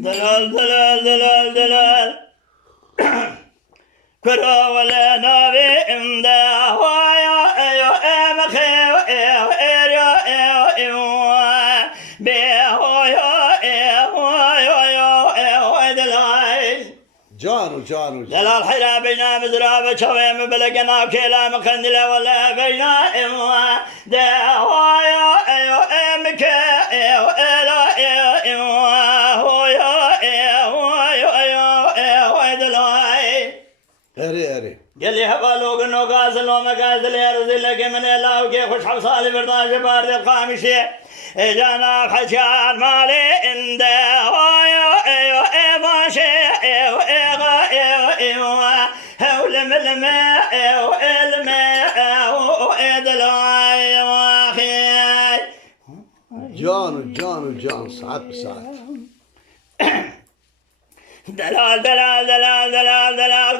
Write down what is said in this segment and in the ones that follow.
دلال دلال دلال دلال كرا ولا نبي امدا ويا ايو ام خيو ايو ايو ايو ايو بي هو يا ايو ايو ايو دلال Canu. دلال حيرا بينا مزرابة شويم بلقنا كلا مخندلة ولا بينا ايو دا ويا ايو ام كيو ايو ايو ايو هو يا ايو ايو ايو دلال Eri. قال لي هبالوق انه قازل وما قازل يا رزل لك من الله وكي خوش حصالي برداش بارد القامشي اجانا بحشان مالي انده وايو ايو ايضاشي ايو ايغا ايو ايو هول ملمي ايو المي ايو ايدلاي واخي Canu. Saat bir saat. دلال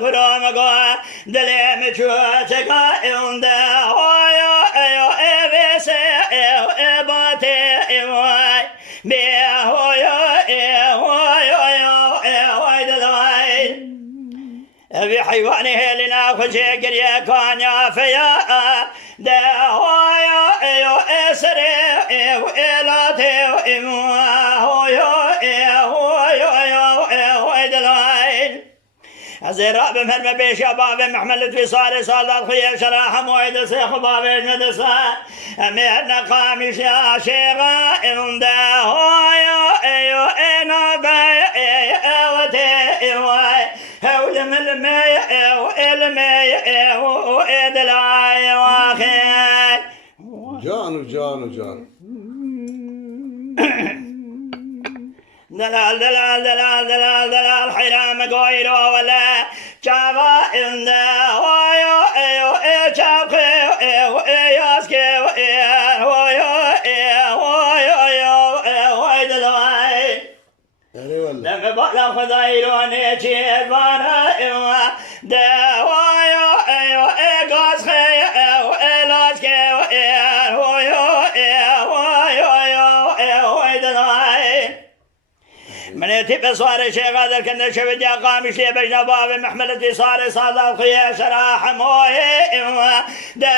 كرام قوا دليم شوتك انده وايو ايو ابيسي ايو اباتي ايواي بيه وايو ايو ايو ايو دلال ابي حيواني هلنا خشيك يا كان يا فيا ده وايو ايو اسري ايو الاتي ايو زيرا بمهرم بيشا بابي محمل في صاري صالات خويا شراحة مويد سيخ بابي ندسا أميرنا قامش يا شيغا إندا هويو ايو اينا باي ايو ايو هول ملمي ايو المي ايو ادلاي واخي Canu. دلال حرام قويرو ولا جابا انده وايو ايو ايو جابخيو ايو ايو اسكيو ايو دلواي Eri valla. لما بقلا خضايرو نيجي بانا ايو ده وايو ايو ايو اسكيو ايو اسكيو ايو دلواي من يتبع صار شيء غادر كنا شبدي قامش لي بجنا باب محملتي صار صادق خويا شراح مويه ده